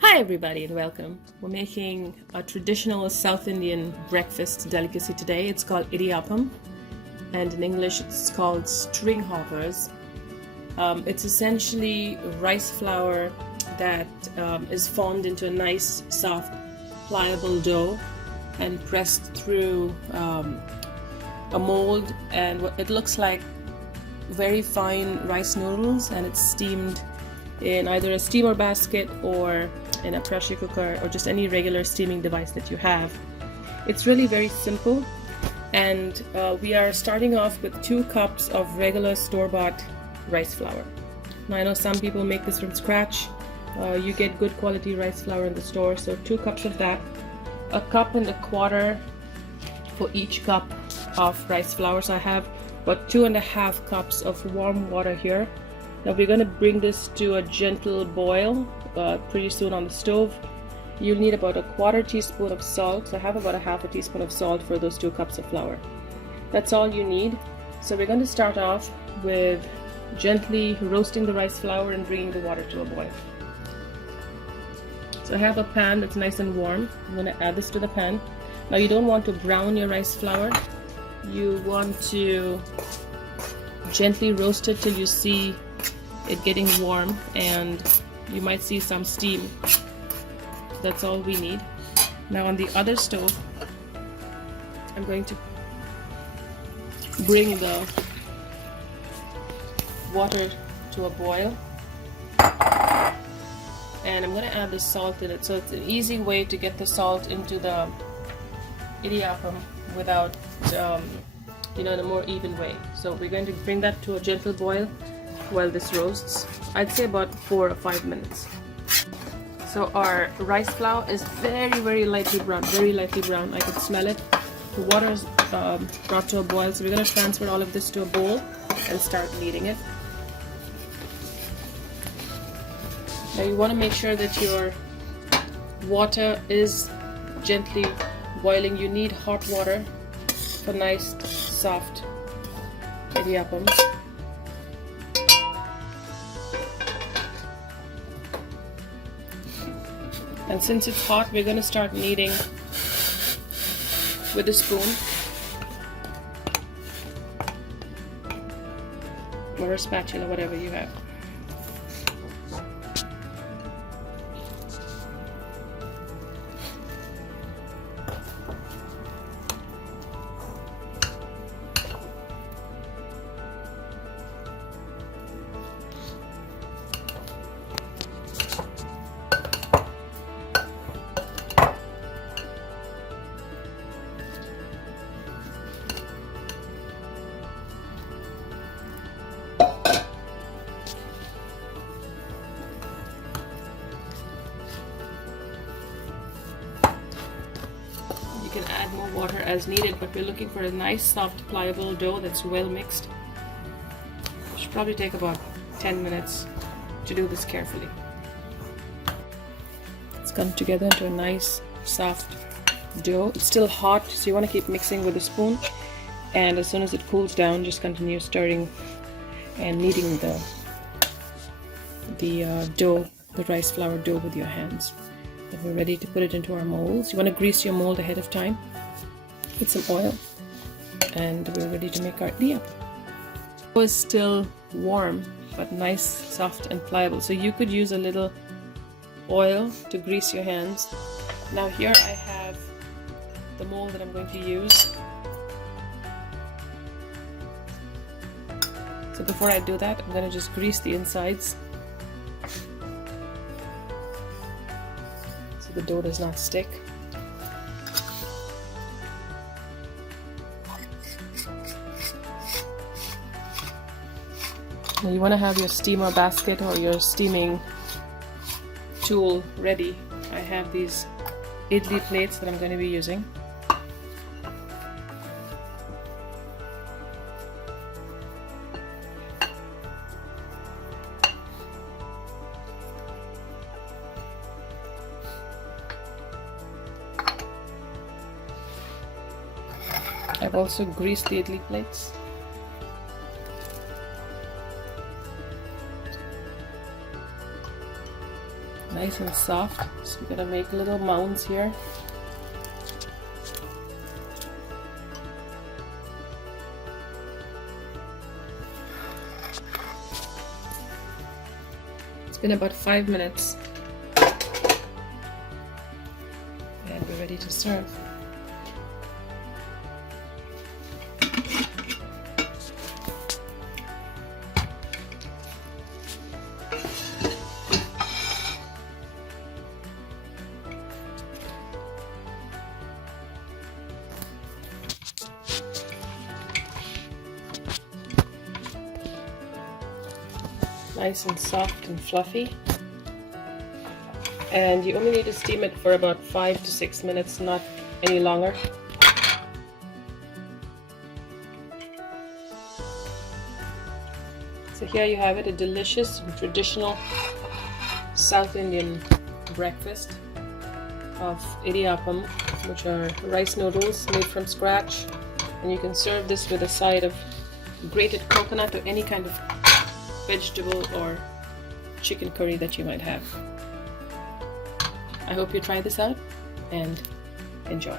Hi everybody and welcome. We're making a traditional South Indian breakfast delicacy today. It's called Iddiappam and in English it's called string hoppers. It's essentially rice flour that is formed into a nice soft pliable dough and pressed through a mold, and it looks like very fine rice noodles, and it's steamed in either a steamer basket or in a pressure cooker or just any regular steaming device that you have. It's really very simple, and we are starting off with 2 cups of regular store-bought rice flour. Now I know some people make this from scratch. You get good quality rice flour in the store, so 2 cups of that, 1.25 cups for each cup of rice flour. So I have about 2.5 cups of warm water here. Now we're going to bring this to a gentle boil pretty soon on the stove. You'll need about 1/4 teaspoon of salt. So I have about 1/2 teaspoon of salt for those 2 cups of flour. That's all you need. So we're going to start off with gently roasting the rice flour and bringing the water to a boil. So I have a pan that's nice and warm. I'm going to add this to the pan. Now you don't want to brown your rice flour. You want to gently roast it till you see it getting warm, and you might see some steam. That's all we need. Now on the other stove, I'm going to bring the water to a boil, and I'm going to add the salt in it. So it's an easy way to get the salt into the iddiappam without in a more even way. So we're going to bring that to a gentle boil while this roasts. I'd say about 4 or 5 minutes. So our rice flour is very lightly brown, I can smell it. The water is brought to a boil, so we're going to transfer all of this to a bowl and start kneading it. Now you want to make sure that your water is gently boiling. You need hot water for nice soft iddiappam. And since it's hot, we're going to start kneading with a spoon or a spatula, whatever you have. You can add more water as needed, but we're looking for a nice soft pliable dough that's well mixed. It should probably take about 10 minutes to do this carefully. It's come together into a nice soft dough. It's still hot, so you want to keep mixing with a spoon, and as soon as it cools down, just continue stirring and kneading the dough, the rice flour dough, with your hands. And we're ready to put it into our molds. You want to grease your mold ahead of time with some oil, and we're ready to make our iddiappam. It was still warm but nice, soft and pliable, so you could use a little oil to grease your hands. Now here I have the mold that I'm going to use. So before I do that, I'm going to just grease the insides so the dough does not stick. Now you want to have your steamer basket or your steaming tool ready. I have these idli plates that I'm going to be using. I've also greased the idli plates. Nice and soft. So we're gonna make little mounds here. It's been about 5 minutes. And we're ready to serve. Nice and soft and fluffy. And you only need to steam it for about 5 to 6 minutes, not any longer. So here you have it, a delicious and traditional South Indian breakfast of Iddiappam, which are rice noodles made from scratch. And you can serve this with a side of grated coconut or any kind of vegetable or chicken curry that you might have. I hope you try this out and enjoy.